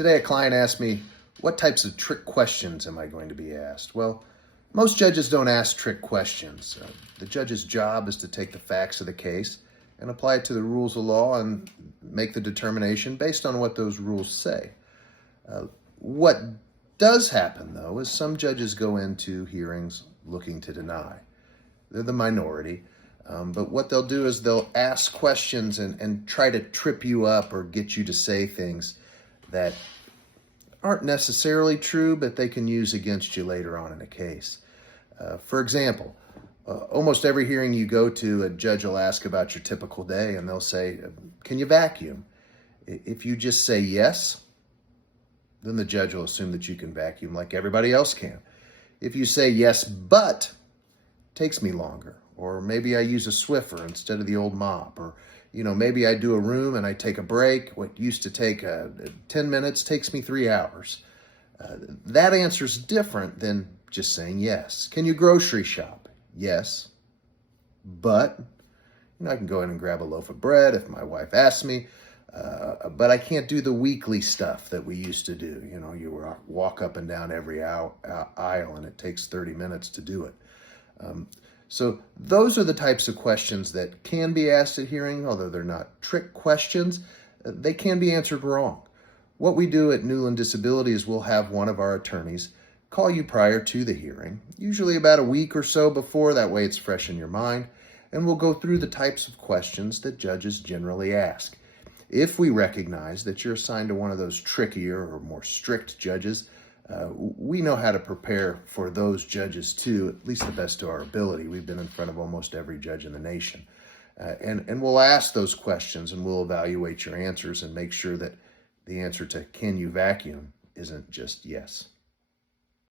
Today, a client asked me, what types of trick questions am I going to be asked? Well, most judges don't ask trick questions. The judge's job is to take the facts of the case and apply it to the rules of law and make the determination based on what those rules say. What does happen, though, is some judges go into hearings looking to deny. They're the minority. But what they'll do is they'll ask questions and try to trip you up or get you to say things that aren't necessarily true, but they can use against you later on in a case. For example, almost every hearing you go to, a judge will ask about your typical day, and they'll say, can you vacuum? If you just say yes, then the judge will assume that you can vacuum like everybody else can. If you say yes, but it takes me longer, or maybe I use a Swiffer instead of the old mop, or maybe I do a room and I take a break. What used to take 10 minutes takes me 3 hours. That answer is different than just saying yes. Can you grocery shop? Yes, but I can go in and grab a loaf of bread if my wife asks me, but I can't do the weekly stuff that we used to do. You walk up and down every aisle and it takes 30 minutes to do it. So those are the types of questions that can be asked at hearing, although they're not trick questions. They can be answered wrong. What we do at Newlin Disability is we'll have one of our attorneys call you prior to the hearing, usually about a week or so before, that way it's fresh in your mind, and we'll go through the types of questions that judges generally ask. If we recognize that you're assigned to one of those trickier or more strict judges, we know how to prepare for those judges too, at least the best to our ability. We've been in front of almost every judge in the nation. And we'll ask those questions and we'll evaluate your answers and make sure that the answer to can you vacuum isn't just yes.